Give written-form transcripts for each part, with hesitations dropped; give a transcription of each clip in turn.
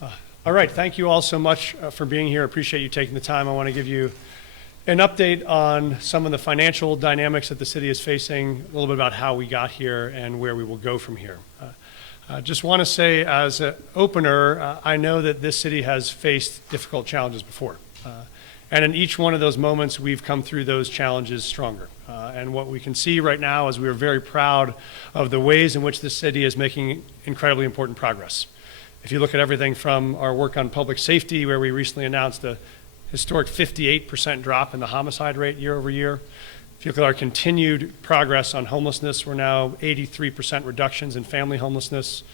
All right, thank you all so much for being here. Appreciate you taking the time. I want to give you an update on some of the financial dynamics that the city is facing, a little bit about how we got here and where we will go from here. I just want to say as an opener, I know that this city has faced difficult challenges before. And in each one of those moments, we've come through those challenges stronger. And what we can see right now is we are very proud of the ways in which the city is making incredibly important progress. If you look at everything from our work on public safety, where we recently announced a historic 58% drop in the homicide rate year over year. If you look at our continued progress on homelessness, we're now 83% reductions in family homelessness,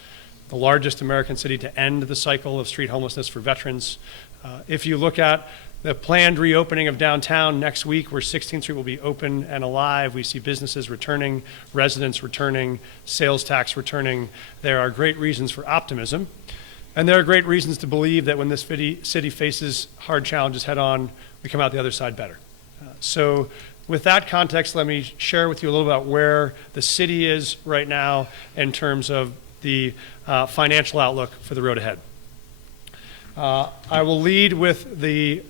the largest American city to end the cycle of street homelessness for veterans. If you look at the planned reopening of downtown next week, where 16th Street will be open and alive, we see businesses returning, residents returning, sales tax returning. There are great reasons for optimism. And there are great reasons to believe that when this city faces hard challenges head on, we come out the other side better. So with that context, let me share with you a little about where the city is right now in terms of the financial outlook for the road ahead. I will lead with the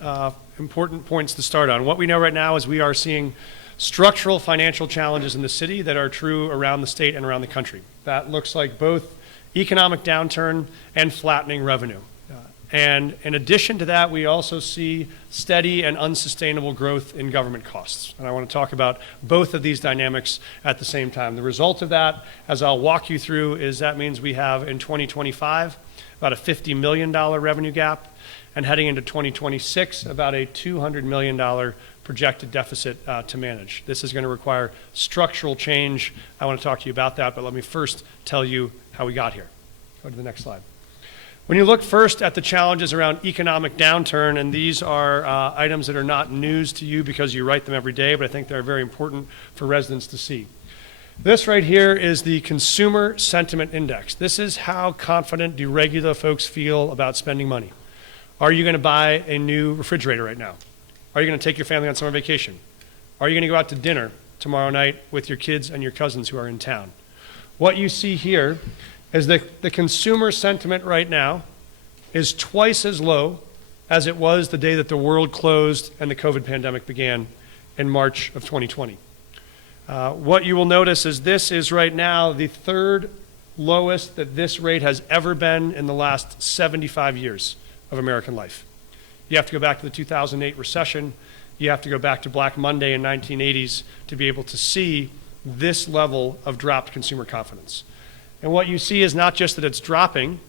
important points to start on. What we know right now is we are seeing structural financial challenges in the city that are true around the state and around the country. That looks like both economic downturn and flattening revenue. And in addition to that, we also see steady and unsustainable growth in government costs. And I want to talk about both of these dynamics at the same time. The result of that, as I'll walk you through, is that means we have in 2025 about a $50 million revenue gap, and heading into 2026, about a $200 million projected deficit to manage. This is going to require structural change. I want to talk to you about that, but let me first tell you how we got here. Go to the next slide. When you look first at the challenges around economic downturn, and these are items that are not news to you because you write them every day, but I think they're very important for residents to see. This right here is the Consumer Sentiment Index. This is how confident do regular folks feel about spending money. Are you going to buy a new refrigerator right now? Are you going to take your family on summer vacation? Are you going to go out to dinner tomorrow night with your kids and your cousins who are in town? What you see here is that the consumer sentiment right now is twice as low as it was the day that the world closed and the COVID pandemic began in March of 2020. What you will notice is this is right now the third lowest that this rate has ever been in the last 75 years of American life. You have to go back to the 2008 recession. You have to go back to Black Monday in 1980s to be able to see this level of dropped consumer confidence. And what you see is not just that it's dropping,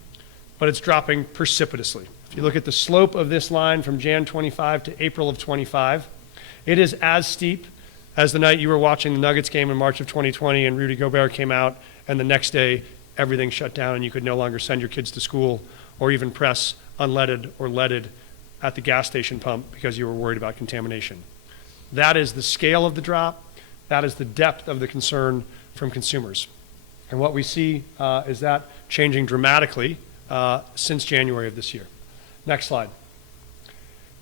but it's dropping precipitously. If you look at the slope of this line from Jan 25 to April of 25, it is as steep as the night you were watching the Nuggets game in March of 2020 and Rudy Gobert came out, and the next day everything shut down and you could no longer send your kids to school or even press unleaded or leaded at the gas station pump because you were worried about contamination. That is the scale of the drop. That is the depth of the concern from consumers. And what we see is that changing dramatically since January of this year. Next slide.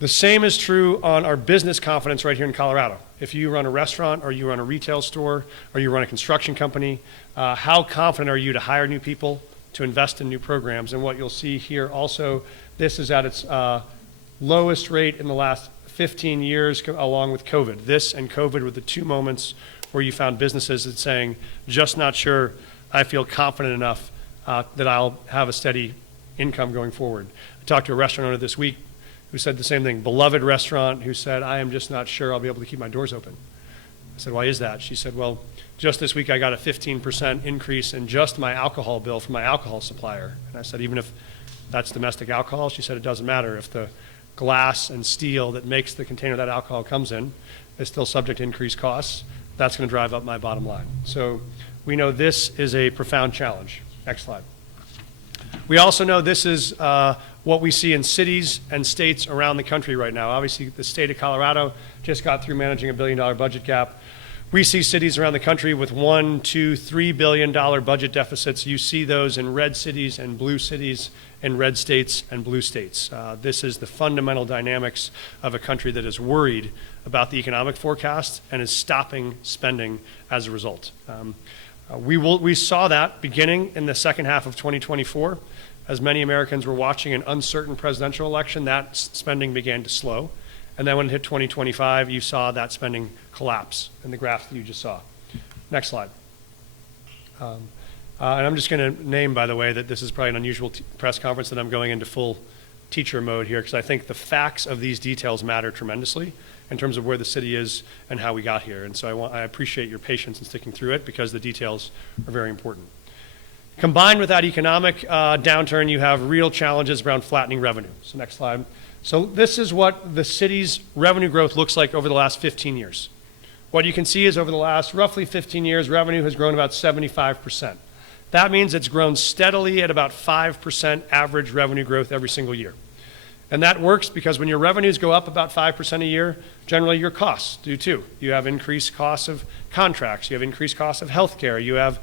The same is true on our business confidence right here in Colorado. If you run a restaurant or you run a retail store or you run a construction company, how confident are you to hire new people, to invest in new programs? And what you'll see here also, this is at its lowest rate in the last 15 years along with COVID. This and COVID were the two moments where you found businesses that saying, just not sure I feel confident enough that I'll have a steady income going forward. I talked to a restaurant owner this week who said the same thing, beloved restaurant, who said, I am just not sure I'll be able to keep my doors open. I said, why is that? She said, well, just this week I got a 15% increase in just my alcohol bill from my alcohol supplier. And I said, even if that's domestic alcohol? She said, it doesn't matter. If the glass and steel that makes the container that alcohol comes in is still subject to increased costs, that's going to drive up my bottom line. So we know this is a profound challenge. Next slide. We also know this is what we see in cities and states around the country right now. Obviously, the state of Colorado just got through managing $1 billion budget gap. We see cities around the country with $1, $2, $3 billion budget deficits. You see those in red cities and blue cities, in red states and blue states. This is the fundamental dynamics of a country that is worried about the economic forecast and is stopping spending as a result. We saw that beginning in the second half of 2024. as many Americans were watching an uncertain presidential election, that spending began to slow. And then when it hit 2025, you saw that spending collapse in the graph that you just saw. Next slide. And I'm just going to name, by the way, that this is probably an unusual press conference, that I'm going into full teacher mode here, because I think the facts of these details matter tremendously in terms of where the city is and how we got here. And so I appreciate your patience in sticking through it, because the details are very important. Combined with that economic downturn, you have real challenges around flattening revenue. So next slide. So this is what the city's revenue growth looks like over the last 15 years. What you can see is over the last roughly 15 years, revenue has grown about 75%. That means it's grown steadily at about 5% average revenue growth every single year. And that works because when your revenues go up about 5% a year, generally your costs do too. You have increased costs of contracts, you have increased costs of healthcare, you have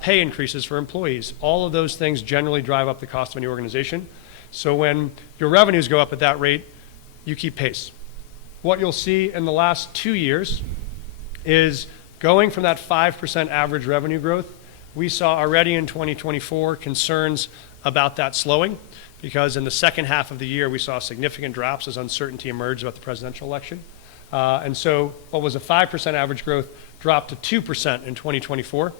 pay increases for employees. All of those things generally drive up the cost of any organization. So when your revenues go up at that rate, you keep pace. What you'll see in the last 2 years is going from that 5% average revenue growth. We saw already in 2024 concerns about that slowing, because in the second half of the year we saw significant drops as uncertainty emerged about the presidential election. And so what was a 5% average growth dropped to 2% in 2024.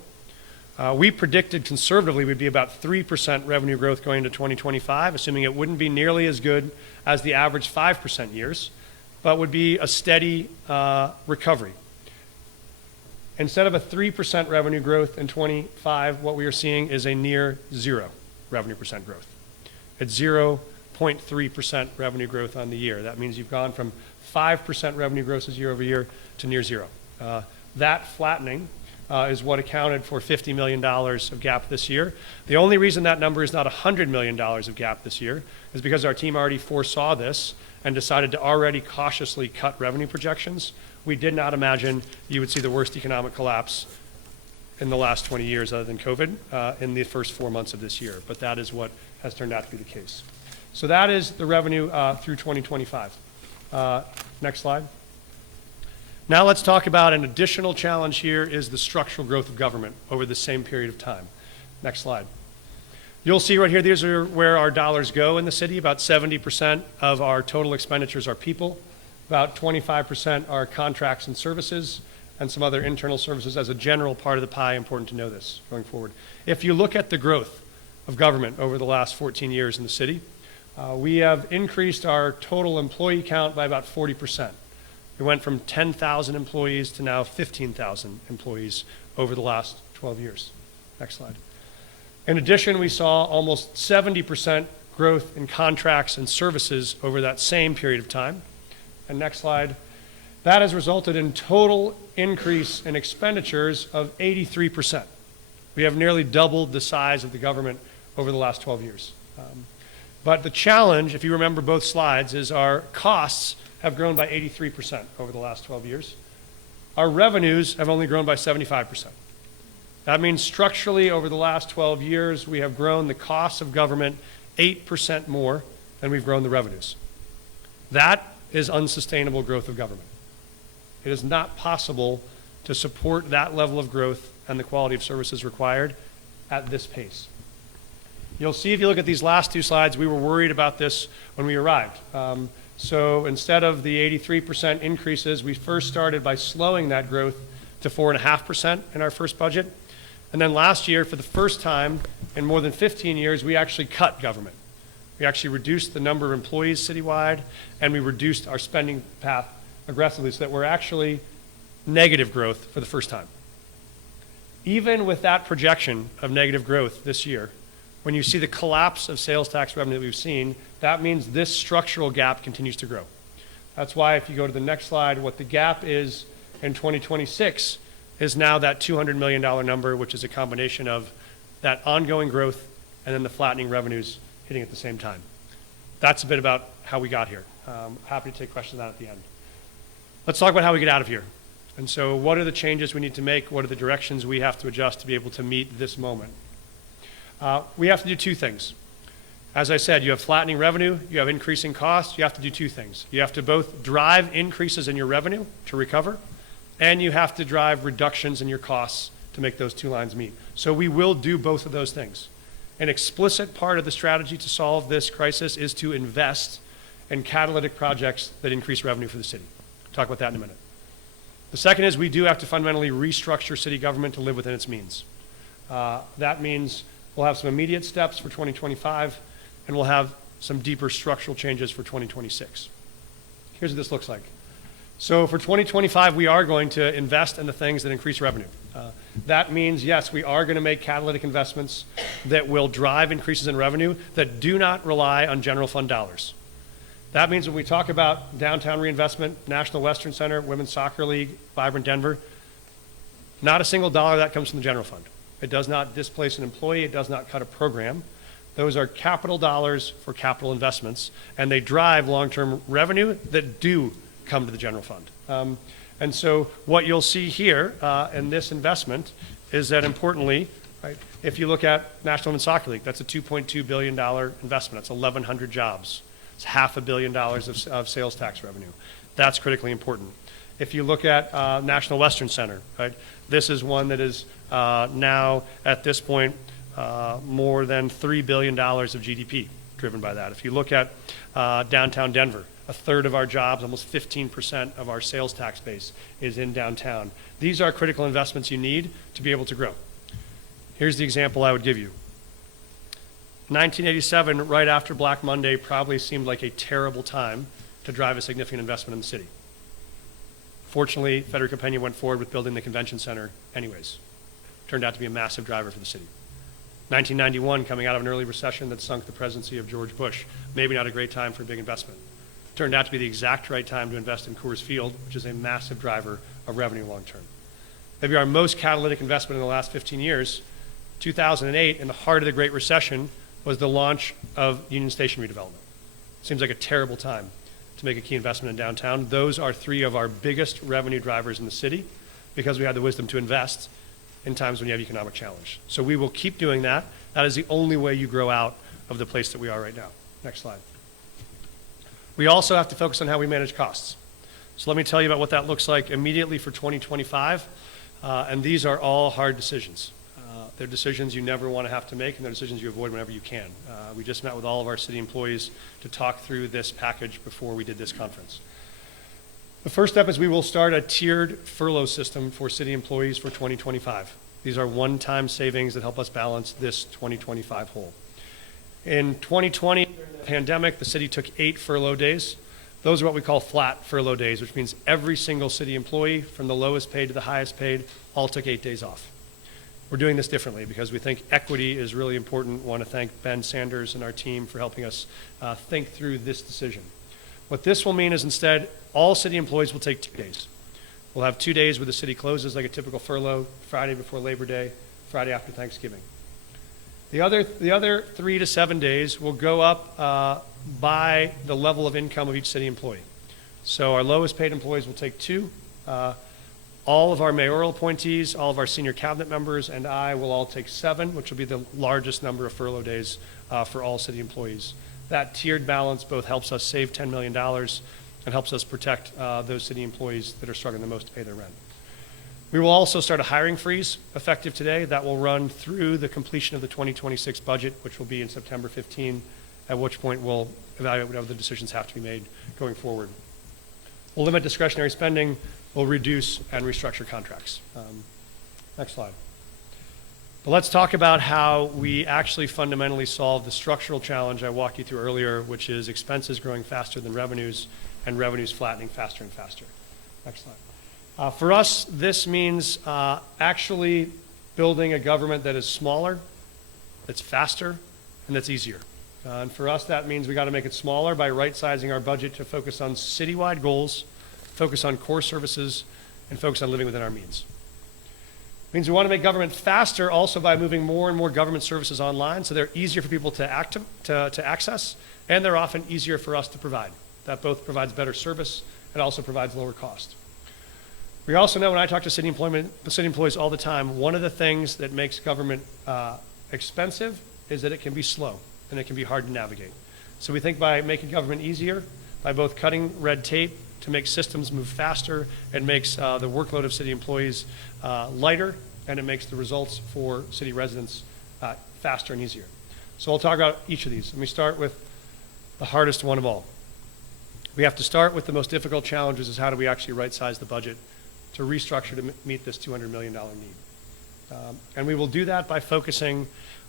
We predicted conservatively we'd be about 3% revenue growth going into 2025, assuming it wouldn't be nearly as good as the average 5% years, but would be a steady recovery. Instead of a 3% revenue growth in 25, what we are seeing is a near zero revenue percent growth. It's 0.3% revenue growth on the year. That means you've gone from 5% revenue growth year over year to near zero. That flattening is what accounted for $50 million of gap this year. The only reason that number is not $100 million of gap this year is because our team already foresaw this and decided to already cautiously cut revenue projections. We did not imagine you would see the worst economic collapse in the last 20 years other than COVID in the first 4 months of this year, but that is what has turned out to be the case. So that is the revenue through 2025. Next slide. Now let's talk about an additional challenge here is the structural growth of government over the same period of time. Next slide. You'll see right here, these are where our dollars go in the city. About 70% of our total expenditures are people. About 25% are contracts and services, and some other internal services as a general part of the pie. Important to know this going forward. If you look at the growth of government over the last 14 years in the city, we have increased our total employee count by about 40%. We went from 10,000 employees to now 15,000 employees over the last 12 years. Next slide. In addition, we saw almost 70% growth in contracts and services over that same period of time. And next slide. That has resulted in total increase in expenditures of 83%. We have nearly doubled the size of the government over the last 12 years. But the challenge, if you remember both slides, is our costs have grown by 83% over the last 12 years. Our revenues have only grown by 75%. That means structurally over the last 12 years, we have grown the costs of government 8% more than we've grown the revenues. That is unsustainable growth of government. It is not possible to support that level of growth and the quality of services required at this pace. You'll see if you look at these last two slides, we were worried about this when we arrived. So instead of the 83% increases, we first started by slowing that growth to 4.5% in our first budget. And then last year, for the first time in more than 15 years, we actually cut government. We actually reduced the number of employees citywide, and we reduced our spending path aggressively so that we're actually negative growth for the first time. Even with that projection of negative growth this year, when you see the collapse of sales tax revenue that we've seen, that means this structural gap continues to grow. That's why if you go to the next slide, what the gap is in 2026 is now that $200 million number, which is a combination of that ongoing growth and then the flattening revenues hitting at the same time. That's a bit about how we got here. Happy to take questions on that at the end. Let's talk about how we get out of here. And so what are the changes we need to make? What are the directions we have to adjust to be able to meet this moment? We have to do two things. As I said, you have flattening revenue, you have increasing costs. You have to do two things. You have to both drive increases in your revenue to recover, and you have to drive reductions in your costs to make those two lines meet. So we will do both of those things. An explicit part of the strategy to solve this crisis is to invest in catalytic projects that increase revenue for the city. Talk about that in a minute. The second is we do have to fundamentally restructure city government to live within its means. That means we'll have some immediate steps for 2025, and we'll have some deeper structural changes for 2026. Here's what this looks like. So for 2025, we are going to invest in the things that increase revenue. That means, yes, we are going to make catalytic investments that will drive increases in revenue that do not rely on general fund dollars. That means when we talk about downtown reinvestment, National Western Center, Women's Soccer League, Vibrant Denver, not a single dollar of that comes from the general fund. It does not displace an employee. It does not cut a program. Those are capital dollars for capital investments, and they drive long-term revenue that do come to the general fund. And so what you'll see here in this investment is that importantly, right, if you look at National Women's Soccer League, that's a $2.2 billion investment. That's 1,100 jobs. It's $500 million of sales tax revenue. That's critically important. If you look at National Western Center, right, this is one that is now at this point more than $3 billion of GDP driven by that. If you look at downtown Denver, a third of our jobs, almost 15% of our sales tax base is in downtown. These are critical investments you need to be able to grow. Here's the example I would give you. 1987, right after Black Monday, probably seemed like a terrible time to drive a significant investment in the city. Fortunately, Federico Pena went forward with building the convention center anyways. Turned out to be a massive driver for the city. 1991, coming out of an early recession that sunk the presidency of George Bush, maybe not a great time for a big investment. Turned out to be the exact right time to invest in Coors Field, which is a massive driver of revenue long term. Maybe our most catalytic investment in the last 15 years, 2008, in the heart of the Great Recession, was the launch of Union Station redevelopment. Seems like a terrible time to make a key investment in downtown. Those are three of our biggest revenue drivers in the city because we had the wisdom to invest in times when you have economic challenge. So we will keep doing that. That is the only way you grow out of the place that we are right now. Next slide. We also have to focus on how we manage costs. So let me tell you about what that looks like immediately for 2025. And these are all hard decisions. They're decisions you never want to have to make, and they're decisions you avoid whenever you can. We just met with all of our city employees to talk through this package before we did this conference. The first step is we will start a tiered furlough system for city employees for 2025. These are one-time savings that help us balance this 2025 hole. In 2020, during the pandemic, the city took 8 furlough days. Those are what we call flat furlough days, which means every single city employee, from the lowest paid to the highest paid, all took 8 days off. We're doing this differently because we think equity is really important. We want to thank Ben Sanders and our team for helping us think through this decision. What this will mean is instead, all city employees will take 2 days. We'll have 2 days where the city closes like a typical furlough, Friday before Labor Day, Friday after Thanksgiving. The other 3 to 7 days will go up by the level of income of each city employee. So our lowest paid employees will take 2. All of our mayoral appointees, all of our senior cabinet members, and I will all take 7, which will be the largest number of furlough days for all city employees. That tiered balance both helps us save $10 million and helps us protect those city employees that are struggling the most to pay their rent. We will also start a hiring freeze effective today that will run through the completion of the 2026 budget, which will be in September 15, at which point we'll evaluate what other decisions have to be made going forward. We'll limit discretionary spending, we'll reduce and restructure contracts. Next slide. But let's talk about how we actually fundamentally solve the structural challenge I walked you through earlier, which is expenses growing faster than revenues and revenues flattening faster and faster. Next slide. For us, this means actually building a government that is smaller, that's faster, and that's easier. And for us, that means we got to make it smaller by right-sizing our budget to focus on citywide goals, focus on core services, and focus on living within our means. It means we want to make government faster also by moving more and more government services online so they're easier for people to access, and they're often easier for us to provide. That both provides better service and also provides lower cost. We also know when I talk to city employees all the time, one of the things that makes government expensive is that it can be slow and it can be hard to navigate. So we think by making government easier, by both cutting red tape to make systems move faster, it makes the workload of city employees lighter, and it makes the results for city residents faster and easier. So I'll talk about each of these. Let me start with the hardest one of all. We have to start with the most difficult challenges is how do we actually right-size the budget to restructure to meet this $200 million need. And we will do that by focusing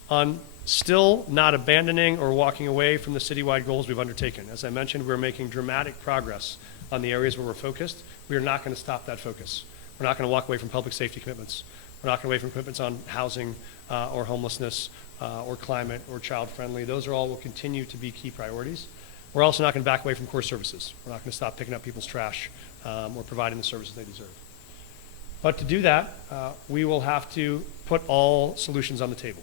on still not abandoning or walking away from the citywide goals we've undertaken. As I mentioned, we're making dramatic progress on the areas where we're focused. We are not going to stop that focus. We're not going to walk away from public safety commitments. We're not going to away from commitments on housing or homelessness or climate or child-friendly. Those are all will continue to be key priorities. We're also not going to back away from core services. We're not going to stop picking up people's trash or providing the services they deserve. But to do that, we will have to put all solutions on the table.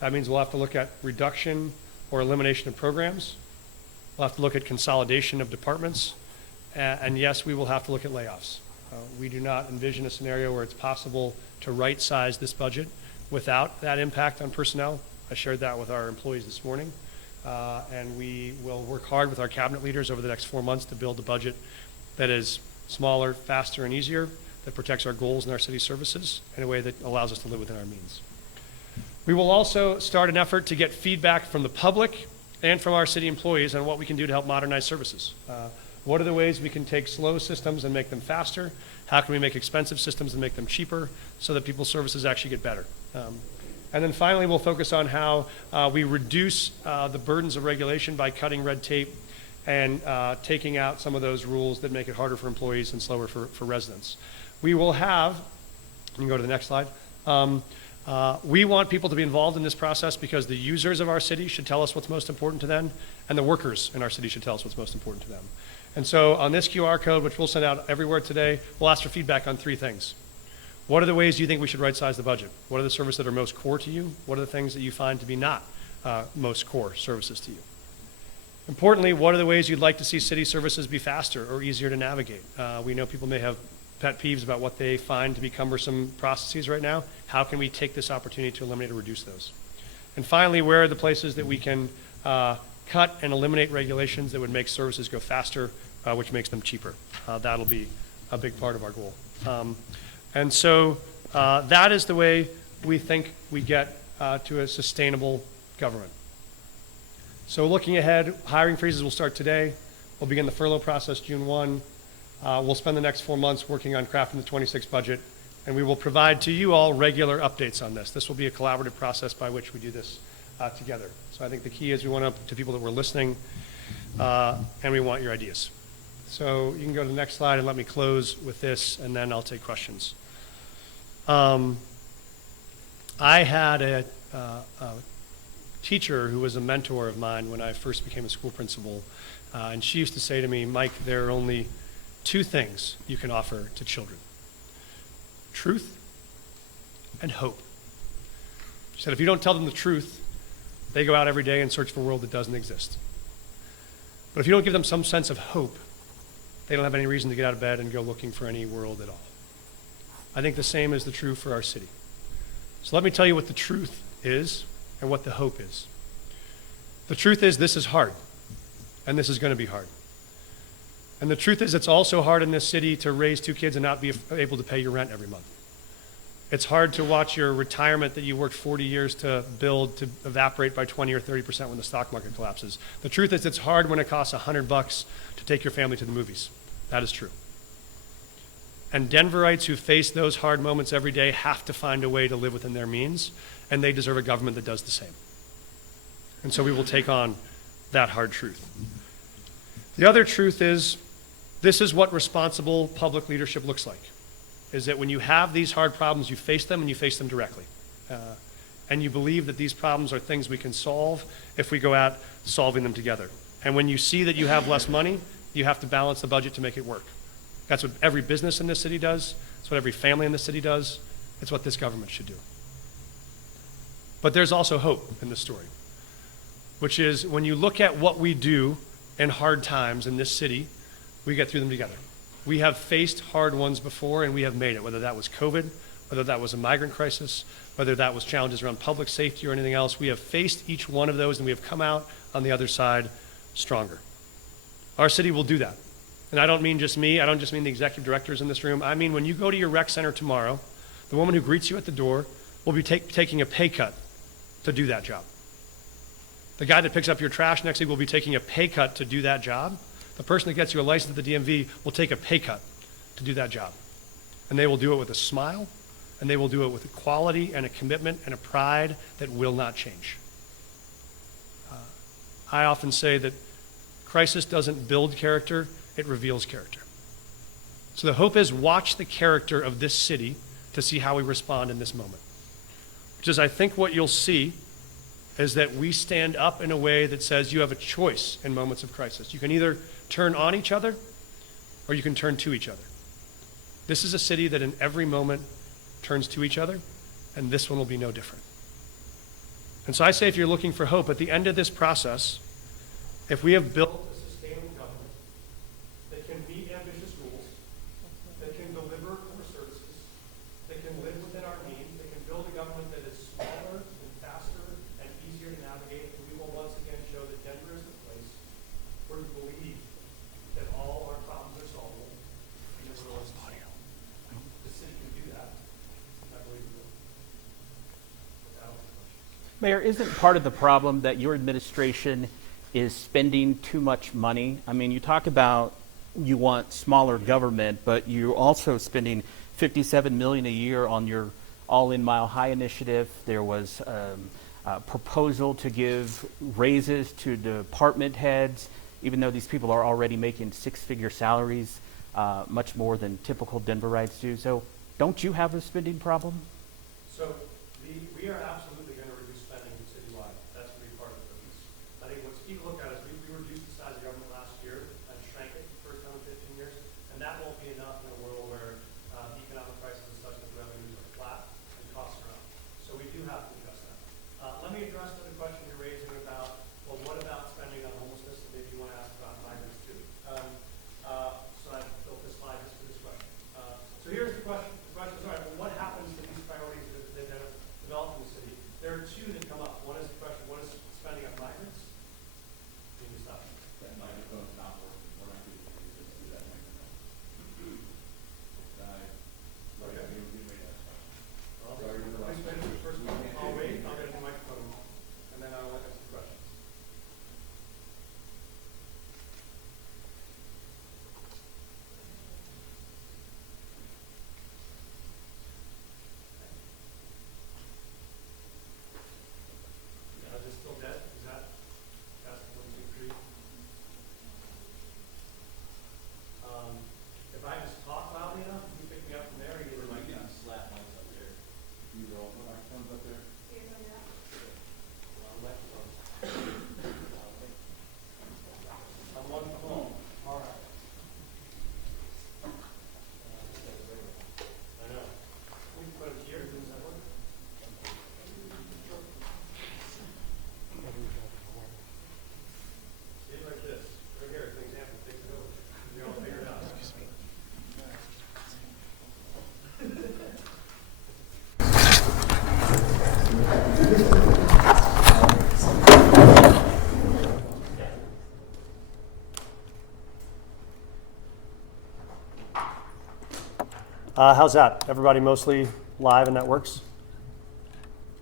That means we'll have to look at reduction or elimination of programs. We'll have to look at consolidation of departments. And yes, we will have to look at layoffs. We do not envision a scenario where it's possible to right-size this budget without that impact on personnel. I shared that with our employees this morning. And we will work hard with our cabinet leaders over the next 4 months to build a budget that is smaller, faster, and easier, that protects our goals and our city services in a way that allows us to live within our means. We will also start an effort to get feedback from the public and from our city employees on what we can do to help modernize services. What are the ways we can take slow systems and make them faster? How can we make expensive systems and make them cheaper so that people's services actually get better? And then finally, we'll focus on how we reduce the burdens of regulation by cutting red tape and taking out some of those rules that make it harder for employees and slower for residents. We will have, you can go to the next slide. We want people to be involved in this process because the users of our city should tell us what's most important to them, and the workers in our city should tell us what's most important to them. And so on this QR code, which we'll send out everywhere today, we'll ask for feedback on 3 things. What are the ways you think we should right-size the budget? What are the services that are most core to you? What are the things that you find to be not most core services to you? Importantly, what are the ways you'd like to see city services be faster or easier to navigate? We know people may have pet peeves about what they find to be cumbersome processes right now. How can we take this opportunity to eliminate or reduce those? And finally, where are the places that we can cut and eliminate regulations that would make services go faster, which makes them cheaper? That'll be a big part of our goal. And so that is the way we think we get to a sustainable government. So looking ahead, hiring freezes will start today. We'll begin the furlough process June 1. We'll spend the next 4 months working on crafting the 26 budget, and we will provide to you all regular updates on this. This will be a collaborative process by which we do this together. So I think the key is we want to people that were listening, and we want your ideas. So you can go to the next slide and let me close with this, and then I'll take questions. I had a teacher who was a mentor of mine when I first became a school principal, and she used to say to me, Mike, there are only 2 things you can offer to children: truth and hope. She said, if you don't tell them the truth, they go out every day and search for a world that doesn't exist. But if you don't give them some sense of hope, they don't have any reason to get out of bed and go looking for any world at all. I think the same is true for our city. So let me tell you what the truth is and what the hope is. The truth is this is hard, and this is going to be hard. And the truth is it's also hard in this city to raise 2 kids and not be able to pay your rent every month. It's hard to watch your retirement that you worked 40 years to build to evaporate by 20 or 30% when the stock market collapses. The truth is it's hard when it costs $100 to take your family to the movies. That is true. And Denverites who face those hard moments every day have to find a way to live within their means, and they deserve a government that does the same. And so we will take on that hard truth. The other truth is, this is what responsible public leadership looks like, is that when you have these hard problems, you face them and you face them directly. And you believe that these problems are things we can solve if we go out solving them together. And when you see that you have less money, you have to balance the budget to make it work. That's what every business in this city does. It's what every family in this city does. It's what this government should do. But there's also hope in this story, which is when you look at what we do in hard times in this city, we get through them together. We have faced hard ones before, and we have made it, whether that was COVID, whether that was a migrant crisis, whether that was challenges around public safety or anything else. We have faced each one of those, and we have come out on the other side stronger. Our city will do that. And I don't mean just me. I don't just mean the executive directors in this room. I mean when you go to your rec center tomorrow, the woman who greets you at the door will be taking a pay cut to do that job. The guy that picks up your trash next week will be taking a pay cut to do that job. The person that gets you a license at the DMV will take a pay cut to do that job. And they will do it with a smile, and they will do it with a quality and a commitment and a pride that will not change. I often say that crisis doesn't build character, it reveals character. So the hope is watch the character of this city to see how we respond in this moment. Which is, I think what you'll see is that we stand up in a way that says you have a choice in moments of crisis. You can either turn on each other or you can turn to each other. This is a city that in every moment turns to each other, and this one will be no different. And so I say if you're looking for hope, at the end of this process, if we have built a sustainable government that can meet ambitious goals, that can deliver core services, that can live within our means, that can build a government that is smaller and faster and easier to navigate, we will once again show that Denver is the place where we believe that all our problems are solvable. And that we're all the city can do that. I believe we will. Without question. Mayor, isn't part of the problem that your administration is spending too much money? I mean, you talk about you want smaller government, but you're also spending $57 million a year on your All-In Mile High initiative. There was a proposal to give raises to department heads, even though these people are already making six-figure salaries, much more than typical Denverites do. So don't you have a spending problem? So we are absolutely going to reduce spending citywide. That's going to be part of the piece. I think what's key to look at is we reduced the size of government last year and shrank it for the first time in 15 years, and that won't be enough in a world where economic crisis is such that revenues are flat and costs are up. So we do have to adjust that. Let me address the question you're raising about, well, what about spending on homelessness? And maybe you want to ask about migrants too. So I built this slide just for this question. So here's the question. The question is, all right, well, what happens to these priorities that have developed in the city? There are two that come up. One is the question, what is spending on migrants? You need to stop. That microphone's not working. What I do is do that microphone. Okay. We wait that question. Well, Sorry, you're the last please finish the first We one. can't I'll hear wait, you. I'll get a new microphone, and then I'll answer the questions. Is it still dead? Is that, that's 1, 2, 3? If I just talk loudly enough, you pick me up from there, or you Or like you can slap mics up there. You roll the microphones up there. I'm one from home. All right. I know. We can put it here, does that work? See it like this. Right here, it's an example. Take it over. We all figure it out. How's that? Everybody mostly live and that works?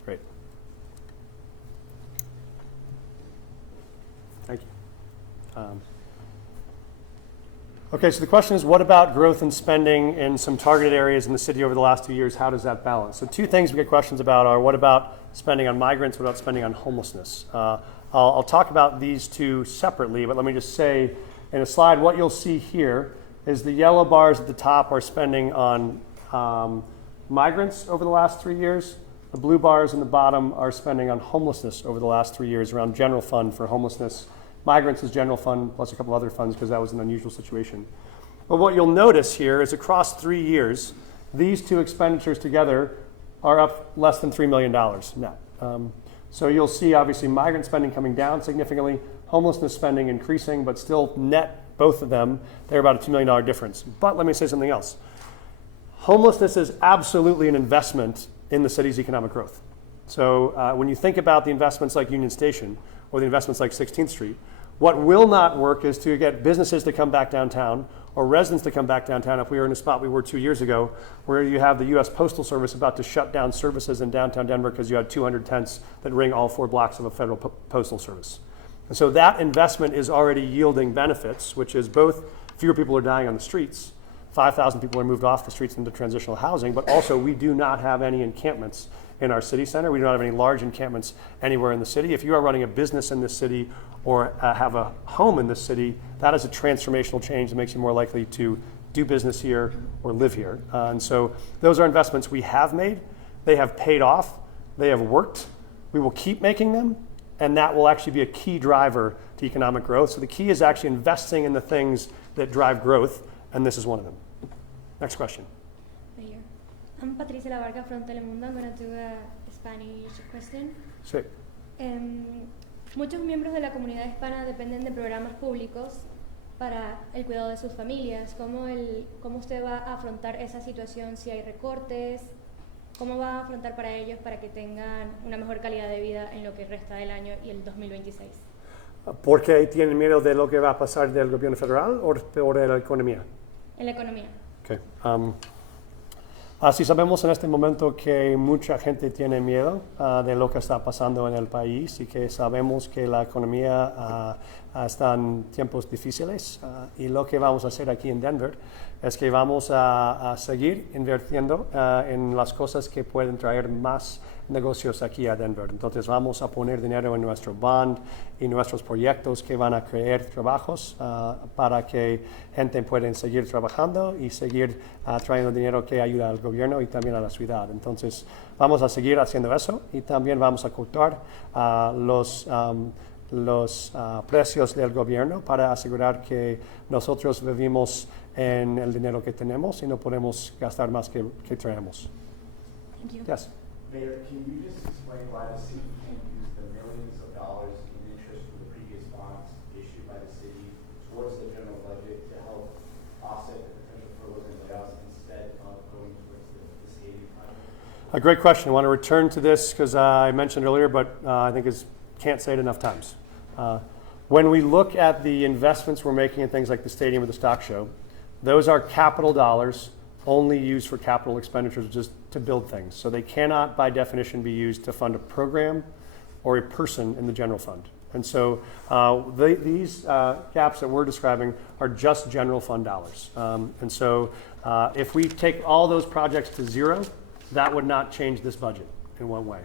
Great. Thank you. Okay, so the question is, what about growth and spending in some targeted areas in the city over the last 2 years? How does that balance? So two things we get questions about are, what about spending on migrants? What about spending on homelessness? I'll talk about these two separately, but let me just say in a slide, what you'll see here is the yellow bars at the top are spending on migrants over the last 3 years. The blue bars in the bottom are spending on homelessness over the last 3 years around general fund for homelessness. Migrants is general fund plus a couple other funds because that was an unusual situation. But what you'll notice here is across 3 years, these two expenditures together are up less than $3 million net. So you'll see obviously migrant spending coming down significantly, homelessness spending increasing, but still net, both of them, they're about a $2 million difference. But let me say something else. Homelessness is absolutely an investment in the city's economic growth. So when you think about the investments like Union Station or the investments like 16th Street, what will not work is to get businesses to come back downtown or residents to come back downtown if we were in a spot we were 2 years ago, where you have the U.S. Postal Service about to shut down services in downtown Denver because you had 200 tents that ring all 4 blocks of a federal postal service. And so that investment is already yielding benefits, which is both fewer people are dying on the streets, 5,000 people are moved off the streets into transitional housing, but also we do not have any encampments in our city center. We do not have any large encampments anywhere in the city. If you are running a business in this city or have a home in this city, that is a transformational change that makes you more likely to do business here or live here. And so those are investments we have made. They have paid off. They have worked. We will keep making them, and that will actually be a key driver to economic growth. So the key is actually investing in the things that drive growth, and this is one of them. Next question. Mayor. I'm Patricia Labarca from Telemundo. I'm going to do a Spanish question. Sí. Muchos miembros de la comunidad hispana dependen de programas públicos para el cuidado de sus familias. ¿Cómo usted va a afrontar esa situación si hay recortes? ¿Cómo va a afrontar para ellos para que tengan una mejor calidad de vida en lo que resta del año y el 2026? ¿Por qué tienen miedo de lo que va a pasar del gobierno federal o de la economía? En la economía. Okay. Así sabemos en este momento que mucha gente tiene miedo de lo que está pasando en el país y que sabemos que la economía está en tiempos difíciles y lo que vamos a hacer aquí en Denver es que vamos a seguir invirtiendo en las cosas que pueden traer más negocios aquí a Denver. Entonces vamos a poner dinero en nuestro bond y nuestros proyectos que van a crear trabajos para que gente pueda seguir trabajando y seguir trayendo dinero que ayuda al gobierno y también a la ciudad. Entonces vamos a seguir haciendo eso y también vamos a cortar los precios del gobierno para asegurar que nosotros vivimos en el dinero que tenemos y no podemos gastar más que traemos. Thank you. Yes. Mayor, can you just explain why the city can't use the millions of dollars in interest from the previous bonds issued by the city towards the general budget to help offset the potential furloughs and layoffs instead of going towards the stadium project? A great question. I want to return to this because I mentioned earlier, but I think can't say it enough times. When we look at the investments we're making in things like the stadium or the stock show, those are capital dollars only used for capital expenditures just to build things. So they cannot, by definition, be used to fund a program or a person in the general fund. And so these gaps that we're describing are just general fund dollars. And so if we take all those projects to zero, that would not change this budget in one way.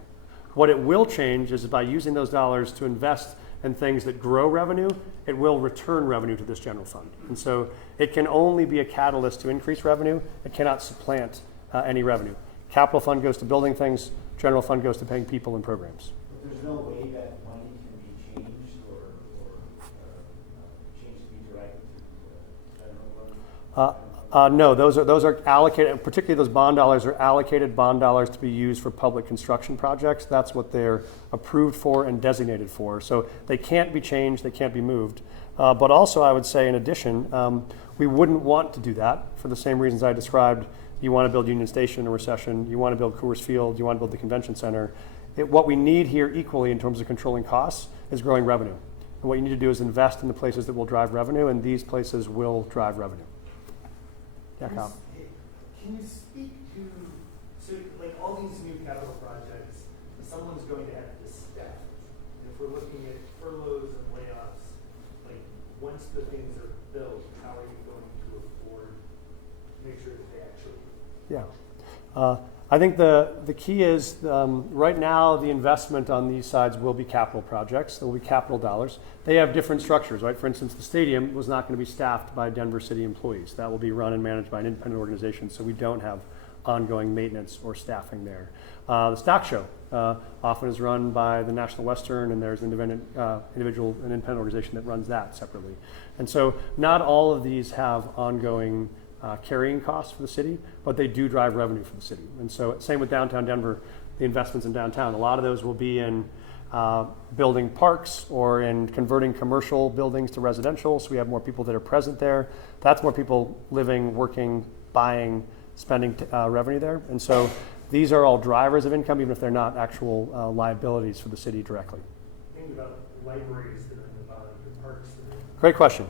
What it will change is by using those dollars to invest in things that grow revenue, it will return revenue to this general fund. And so it can only be a catalyst to increase revenue. It cannot supplant any revenue. Capital fund goes to building things, general fund goes to paying people and programs. But there's no way that money can be changed or changed to be directed to the general fund? No, those are allocated, particularly those bond dollars are allocated bond dollars to be used for public construction projects. That's what they're approved for and designated for. So they can't be changed, they can't be moved. But also I would say in addition, we wouldn't want to do that for the same reasons I described. You want to build Union Station in a recession, you want to build Coors Field, you want to build the convention center. What we need here equally in terms of controlling costs is growing revenue. And what you need to do is invest in the places that will drive revenue, and these places will drive revenue. Yeah, Kyle. Can you speak to, so like all these new capital projects, someone's going to have to staff. And if we're looking at furloughs and layoffs, like once the things are built, how are you going to afford to make sure that they actually? Yeah. I think the key is right now the investment on these sides will be capital projects. There will be capital dollars. They have different structures, right? For instance, the stadium was not going to be staffed by Denver City employees. That will be run and managed by an independent organization, so we don't have ongoing maintenance or staffing there. The stock show often is run by the National Western, and there's an independent organization that runs that separately. And so not all of these have ongoing carrying costs for the city, but they do drive revenue for the city. And so same with downtown Denver, the investments in downtown. A lot of those will be in building parks or in converting commercial buildings to residential, so we have more people that are present there. That's more people living, working, buying, spending revenue there. And so these are all drivers of income, even if they're not actual liabilities for the city directly. Think about libraries that are in the bottom, the parks that are. Great question.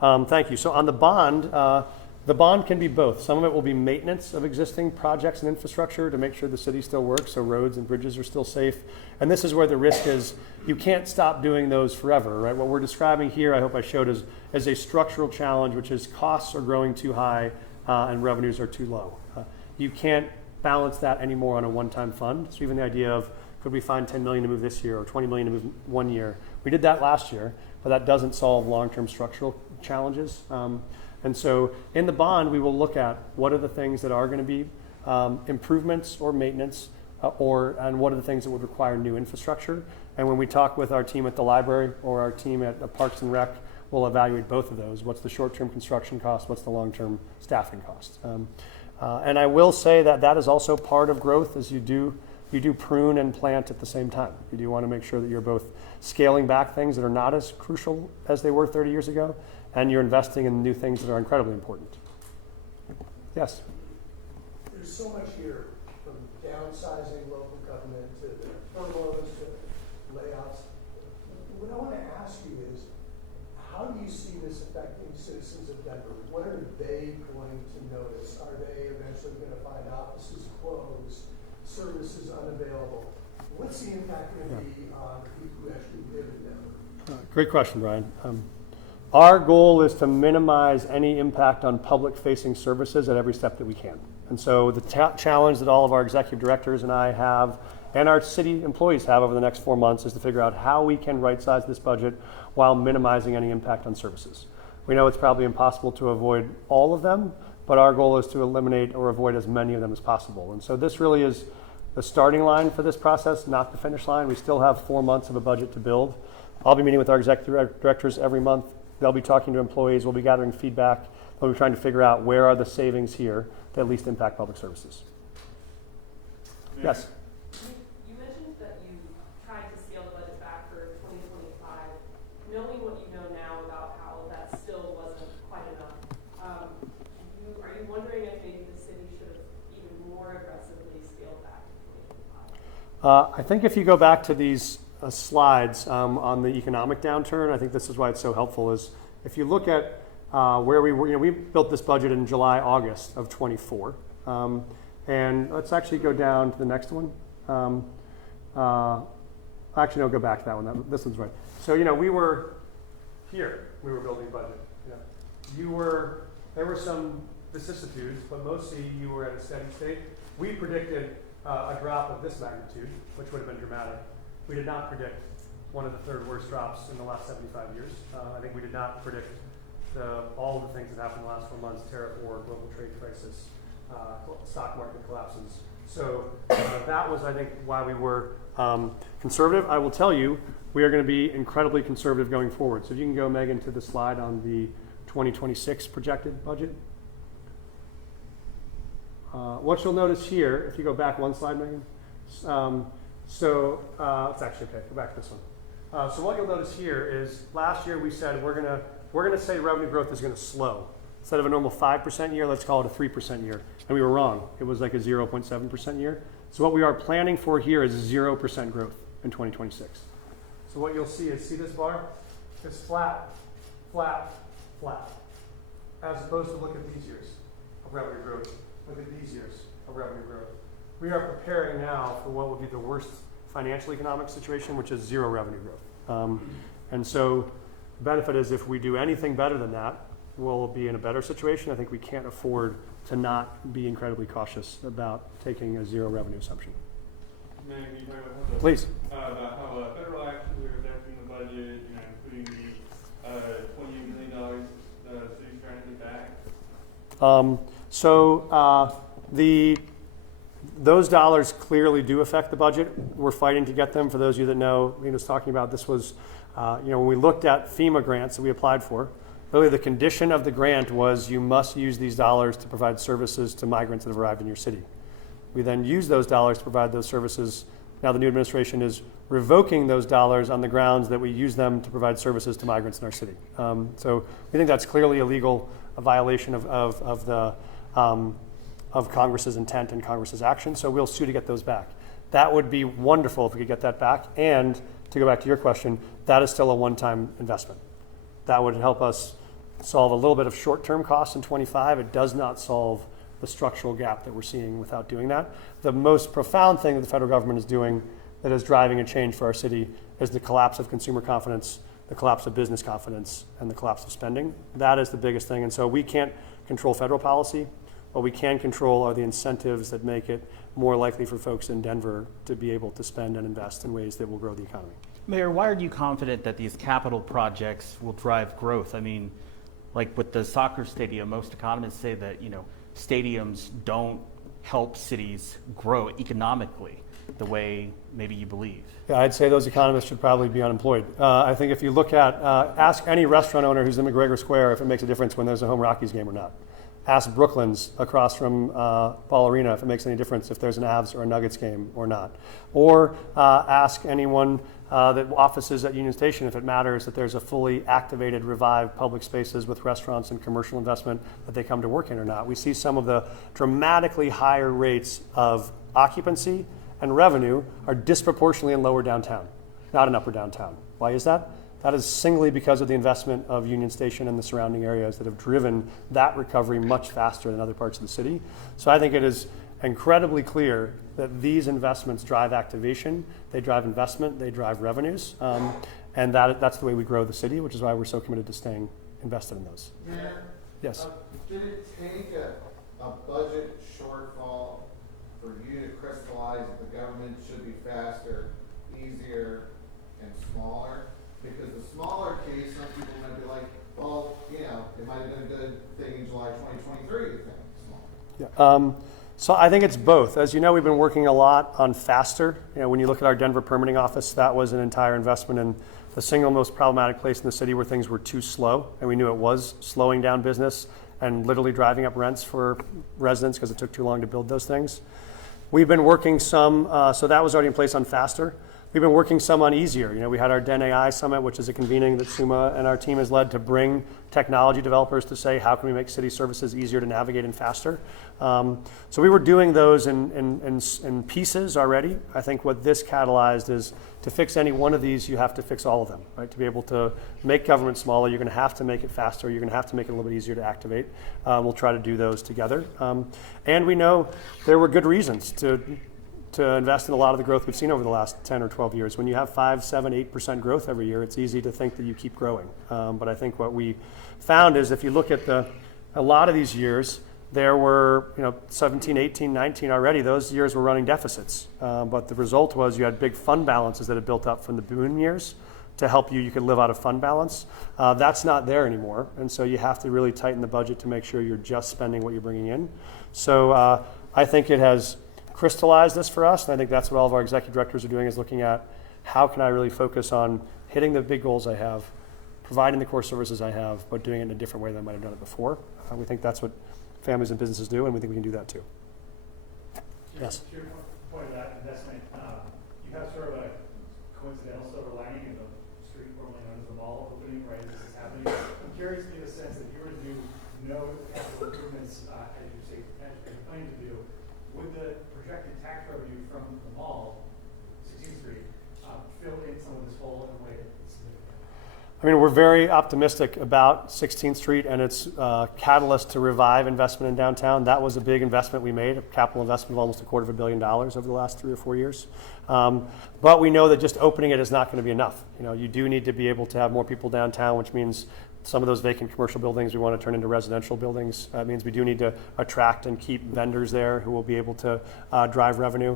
Thank you. So on the bond can be both. Some of it will be maintenance of existing projects and infrastructure to make sure the city still works, so roads and bridges are still safe. And this is where the risk is, you can't stop doing those forever, right? What we're describing here, I hope I showed, is a structural challenge, which is costs are growing too high and revenues are too low. You can't balance that anymore on a one-time fund. So even the idea of, could we find 10 million to move this year or 20 million to move 1 year? We did that last year, but that doesn't solve long-term structural challenges. And so in the bond, we will look at what are the things that are going to be improvements or maintenance, and what are the things that would require new infrastructure. And when we talk with our team at the library or our team at Parks and Rec, we'll evaluate both of those. What's the short-term construction cost? What's the long-term staffing cost? And I will say that that is also part of growth, as you do prune and plant at the same time. You do want to make sure that you're both scaling back things that are not as crucial as they were 30 years ago, and you're investing in new things that are incredibly important. Yes? There's so much here, from downsizing local government to the furloughs to layoffs. What I want to ask you is, how do you see this affecting citizens of Denver? What are they going to notice? Are they eventually going to find offices closed, services unavailable? What's the impact going to be on people who actually live in Denver? Great question, Brian. Our goal is to minimize any impact on public-facing services at every step that we can. And so the challenge that all of our executive directors and I have, and our city employees have over the next 4 months, is to figure out how we can right-size this budget while minimizing any impact on services. We know it's probably impossible to avoid all of them, but our goal is to eliminate or avoid as many of them as possible. And so this really is the starting line for this process, not the finish line. We still have 4 months of a budget to build. I'll be meeting with our executive directors every month. They'll be talking to employees. We'll be gathering feedback. We'll be trying to figure out where are the savings here that least impact public services. Yes? You mentioned that you tried to scale the budget back for 2025. Knowing what you know now about how that still wasn't quite enough, are you wondering if maybe the city should have even more aggressively scaled back in 2025? I think if you go back to these slides on the economic downturn, I think this is why it's so helpful, is if you look at where we were, we built this budget in July, August of 24. And let's actually go down to the next one. Actually, no, go back to that one. This one's right. So, we were here. We were building a budget. There were some vicissitudes, but mostly you were at a steady state. We predicted a drop of this magnitude, which would have been dramatic. We did not predict one of the third worst drops in the last 75 years. I think we did not predict all of the things that happened in the last 4 months: tariff war, global trade crisis, stock market collapses. So that was, I think, why we were conservative. I will tell you, we are going to be incredibly conservative going forward. So if you can go, Megan, to the slide on the 2026 projected budget. What you'll notice here, if you go back one slide, Megan. It's actually okay. Go back to this one. So what you'll notice here is last year we said we're gonna say revenue growth is gonna slow. Instead of a normal 5% year, let's call it a 3% year. And we were wrong. It was like a 0.7% year. So what we are planning for here is 0% growth in 2026. So what you'll see this bar? It's flat, flat, flat. As opposed to look at these years of revenue growth. Look at these years of revenue growth. We are preparing now for what would be the worst financial economic situation, which is zero revenue growth. And so the benefit is if we do anything better than that, we'll be in a better situation. I think we can't afford to not be incredibly cautious about taking a zero revenue assumption. Can you talk about Please. About how federal action we were adapting the budget, including the $28 million city's trying to get back? Those dollars clearly do affect the budget. We're fighting to get them. For those of you that know, Lena was talking about, this was, when we looked at FEMA grants that we applied for, really the condition of the grant was you must use these dollars to provide services to migrants that have arrived in your city. We then use those dollars to provide those services. Now the new administration is revoking those dollars on the grounds that we use them to provide services to migrants in our city. So we think that's clearly illegal, a violation of Congress's intent and Congress's action, so we'll sue to get those back. That would be wonderful if we could get that back, and to go back to your question, that is still a one-time investment. That would help us solve a little bit of short-term costs in 25. It does not solve the structural gap that we're seeing without doing that. The most profound thing that the federal government is doing that is driving a change for our city is the collapse of consumer confidence, the collapse of business confidence, and the collapse of spending. That is the biggest thing. And so we can't control federal policy. What we can control are the incentives that make it more likely for folks in Denver to be able to spend and invest in ways that will grow the economy. Mayor, why are you confident that these capital projects will drive growth? I mean, like with the soccer stadium, most economists say that, stadiums don't help cities grow economically the way maybe you believe. Yeah, I'd say those economists should probably be unemployed. I think if you look at, ask any restaurant owner who's in McGregor Square if it makes a difference when there's a home Rockies game or not. Ask Brooklands across from Ball Arena if it makes any difference if there's an Avs or a Nuggets game or not. Or ask anyone that offices at Union Station if it matters that there's a fully activated, revived public spaces with restaurants and commercial investment that they come to work in or not. We see some of the dramatically higher rates of occupancy and revenue are disproportionately in lower downtown, not in upper downtown. Why is that? That is singly because of the investment of Union Station and the surrounding areas that have driven that recovery much faster than other parts of the city. So I think it is incredibly clear that these investments drive activation, they drive investment, they drive revenues, and that's the way we grow the city, which is why we're so committed to staying invested in those. Mayor? Yes. Did it take a budget shortfall for you to crystallize that the government should be faster, easier, and smaller? Because the smaller case, some people might be like, well, it might have been a good thing in July 2023 to think smaller. Yeah. So I think it's both. As you know, we've been working a lot on faster. When you look at our Denver permitting office, that was an entire investment in the single most problematic place in the city where things were too slow, and we knew it was slowing down business and literally driving up rents for residents because it took too long to build those things. We've been working some, so that was already in place on faster. We've been working some on easier. We had our Den AI Summit, which is a convening that Suma and our team has led to bring technology developers to say, how can we make city services easier to navigate and faster? So we were doing those in pieces already. I think what this catalyzed is to fix any one of these, you have to fix all of them, right? To be able to make government smaller, you're gonna have to make it faster, you're gonna have to make it a little bit easier to activate. We'll try to do those together. And we know there were good reasons to invest in a lot of the growth we've seen over the last 10 or 12 years. When you have 5, 7, 8% growth every year, it's easy to think that you keep growing. But I think what we found is if you look at a lot of these years, there were 17, 18, 19 already, those years were running deficits. But the result was you had big fund balances that had built up from the boom years to help you could live out of fund balance. That's not there anymore. And so you have to really tighten the budget to make sure you're just spending what you're bringing in. So I think it has crystallized this for us, and I think that's what all of our executive directors are doing, is looking at how can I really focus on hitting the big goals I have, providing the core services I have, but doing it in a different way than I might have done it before. We think that's what families and businesses do, and we think we can do that too. Yes? To your point of that investment, you have sort of a coincidental silver lining in the street formerly known as the mall opening, right, as this is happening. I'm curious in the sense that if you were to do no capital improvements, as you say, as you're planning to do, would the projected tax revenue from the mall, 16th Street, fill in some of this hole in a way that's significant? I mean, we're very optimistic about 16th Street and its catalyst to revive investment in downtown. That was a big investment we made, a capital investment of almost $250 million over the last 3 or 4 years. But we know that just opening it is not going to be enough. You do need to be able to have more people downtown, which means some of those vacant commercial buildings we want to turn into residential buildings. That means we do need to attract and keep vendors there who will be able to drive revenue.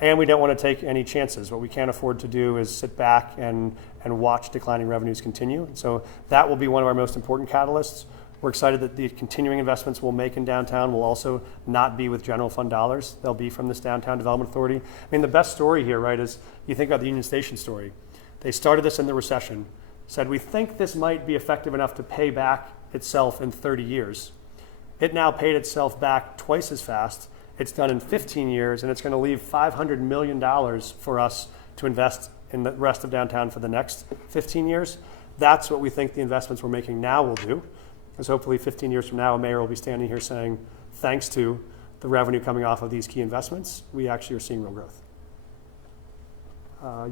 And we don't want to take any chances. What we can't afford to do is sit back and watch declining revenues continue. And so that will be one of our most important catalysts. We're excited that the continuing investments we'll make in downtown will also not be with general fund dollars. They'll be from this Downtown Development Authority. I mean, the best story here, right, is you think about the Union Station story. They started this in the recession, said, we think this might be effective enough to pay back itself in 30 years. It now paid itself back twice as fast. It's done in 15 years, and it's going to leave $500 million for us to invest in the rest of downtown for the next 15 years. That's what we think the investments we're making now will do. Because hopefully 15 years from now, a mayor will be standing here saying, thanks to the revenue coming off of these key investments, we actually are seeing real growth.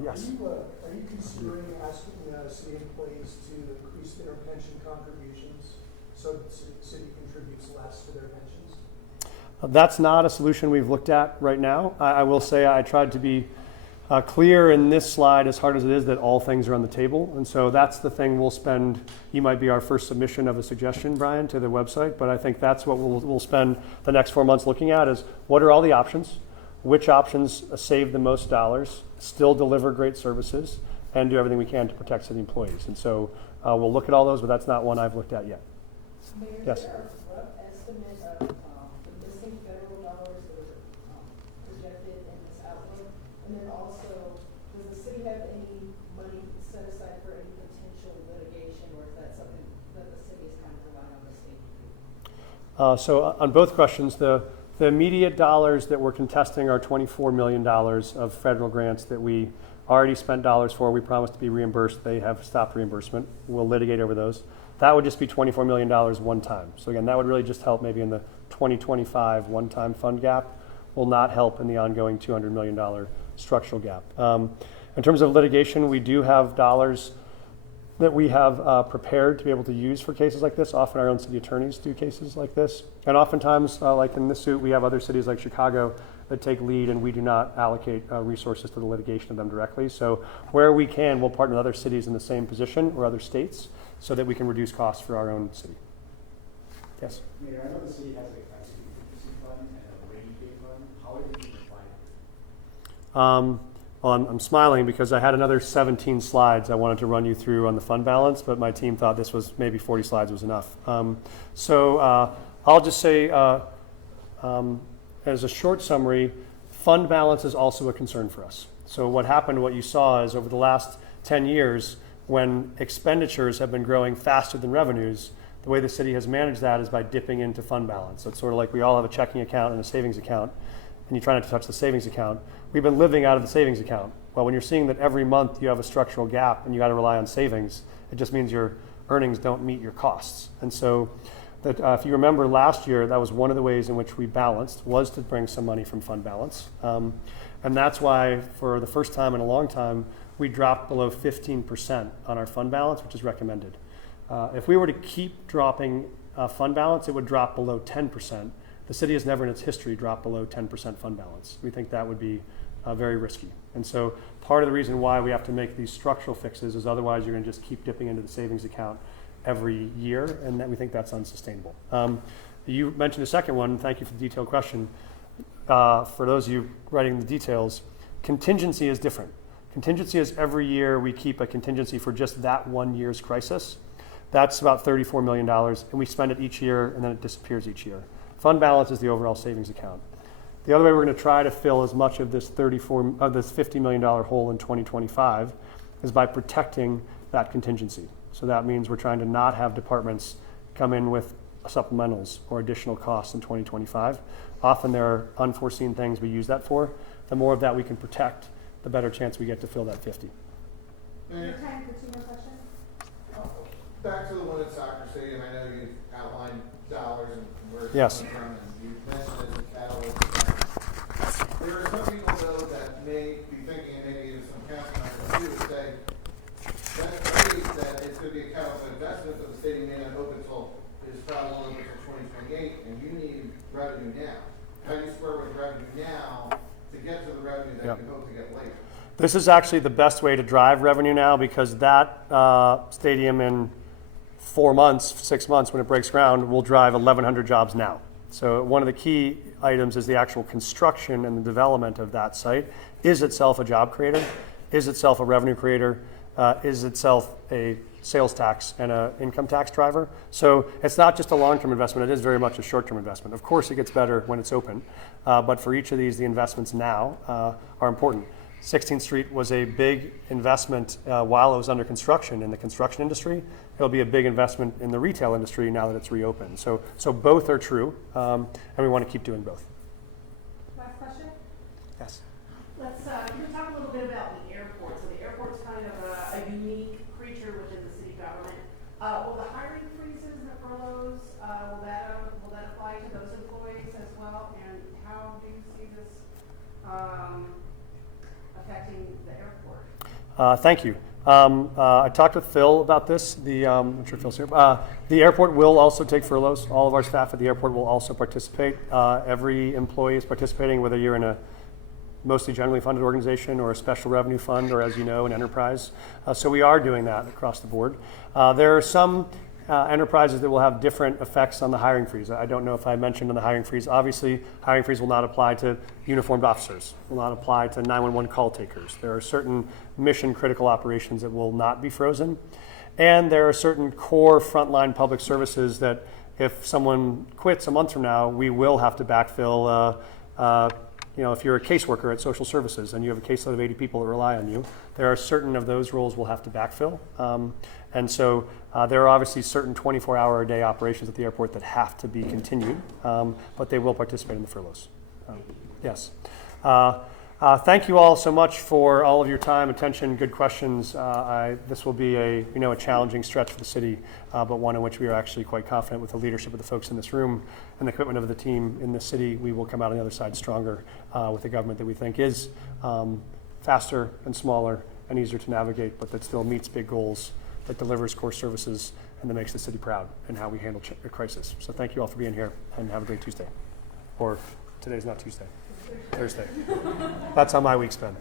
Yes? Are you considering asking city employees to increase their pension contributions so the city contributes less to their pensions? That's not a solution we've looked at right now. I will say I tried to be clear in this slide, as hard as it is, that all things are on the table. And so that's the thing we'll spend. You might be our first submission of a suggestion, Brian, to the website, but I think that's what we'll spend the next 4 months looking at is what are all the options, which options save the most dollars, still deliver great services, and do everything we can to protect city employees. And so we'll look at all those, but that's not one I've looked at yet. Mayor, Yes. is there a rough estimate of the missing federal dollars that are projected in this outlook? And then also, does the city have any money set aside for any potential litigation, or is that something that the city is kind of relying on the state to do? So on both questions, the immediate dollars that we're contesting are $24 million of federal grants that we already spent dollars for. We promised to be reimbursed. They have stopped reimbursement. We'll litigate over those. That would just be $24 million one time. So again, that would really just help maybe in the 2025 one-time fund gap, will not help in the ongoing $200 million structural gap. In terms of litigation, we do have dollars that we have prepared to be able to use for cases like this. Often our own city attorneys do cases like this. And oftentimes, like in this suit, we have other cities like Chicago that take lead, and we do not allocate resources to the litigation of them directly. So where we can, we'll partner with other cities in the same position or other states so that we can reduce costs for our own city. Yes? Mayor, I know the city has a capacity contingency fund and a rainy day fund. How are you going to apply it? Well, I'm smiling because I had another 17 slides I wanted to run you through on the fund balance, but my team thought this was maybe 40 slides was enough. I'll just say, as a short summary, fund balance is also a concern for us. So what happened, what you saw is over the last 10 years, when expenditures have been growing faster than revenues, the way the city has managed that is by dipping into fund balance. So it's sort of like we all have a checking account and a savings account, and you try not to touch the savings account. We've been living out of the savings account. Well, when you're seeing that every month you have a structural gap and you got to rely on savings, it just means your earnings don't meet your costs. And so that if you remember last year, that was one of the ways in which we balanced, was to bring some money from fund balance. And that's why for the first time in a long time, we dropped below 15% on our fund balance, which is recommended. If we were to keep dropping fund balance, it would drop below 10%. The city has never in its history dropped below 10% fund balance. We think that would be very risky. And so part of the reason why we have to make these structural fixes is otherwise you're going to just keep dipping into the savings account every year, and that we think that's unsustainable. You mentioned the second one. Thank you for the detailed question. For those of you writing the details, contingency is different. Contingency is every year we keep a contingency for just that 1 year's crisis. That's about $34 million, and we spend it each year, and then it disappears each year. Fund balance is the overall savings account. The other way we're going to try to fill as much of this $50 million hole in 2025 is by protecting that contingency. So that means we're trying to not have departments come in with supplementals or additional costs in 2025. Often there are unforeseen things we use that for. The more of that we can protect, the better chance we get to fill that 50. Your time for 2 more questions. Back to the one at Soccer Stadium, I know you've outlined dollars and where it's Yes. coming from, and you've mentioned it as a catalyst. There are some people, though, that may be thinking, and maybe even some council members too, would say, that's great that it's going to be a capital investment, but the stadium may not open until, it's probably won't open until 2028, and you need revenue now. How do you square with revenue now to get to the revenue that you hope to get later? This is actually the best way to drive revenue now, because that stadium in 4 months, 6 months, when it breaks ground, will drive 1,100 jobs now. So one of the key items is the actual construction and the development of that site. Is itself a job creator? Is itself a revenue creator? Is itself a sales tax and an income tax driver? So it's not just a long-term investment, it is very much a short-term investment. Of course it gets better when it's open, but for each of these, the investments now are important. 16th Street was a big investment while it was under construction in the construction industry. It'll be a big investment in the retail industry now that it's reopened. So both are true, and we want to keep doing both. Last question. Yes. Let's can we talk a little bit about the airport? So the airport's kind of a unique creature within the city government. Will the hiring freezes and the furloughs, will that apply to those employees as well? And how do you see this affecting the airport? Thank you. I talked with Phil about this. I'm sure Phil's here. The airport will also take furloughs. All of our staff at the airport will also participate. Every employee is participating, whether you're in a mostly generally funded organization or a special revenue fund, or as you know, an enterprise. So we are doing that across the board. There are some enterprises that will have different effects on the hiring freeze. I don't know if I mentioned on the hiring freeze. Obviously, hiring freeze will not apply to uniformed officers, will not apply to 911 call takers. There are certain mission critical operations that will not be frozen. And there are certain core frontline public services that if someone quits a month from now, we will have to backfill. If you're a caseworker at social services and you have a caseload of 80 people that rely on you, there are certain of those roles we'll have to backfill. And so there are obviously certain 24-hour-a-day operations at the airport that have to be continued, but they will participate in the furloughs. Yes. Thank you all so much for all of your time, attention, good questions. This will be a challenging stretch for the city, but one in which we are actually quite confident with the leadership of the folks in this room and the commitment of the team in this city. We will come out on the other side stronger with a government that we think is faster and smaller and easier to navigate, but that still meets big goals, that delivers core services, and that makes the city proud in how we handle a crisis. So thank you all for being here, and have a great Tuesday. Or today's not Tuesday, Thursday. That's how my week's been.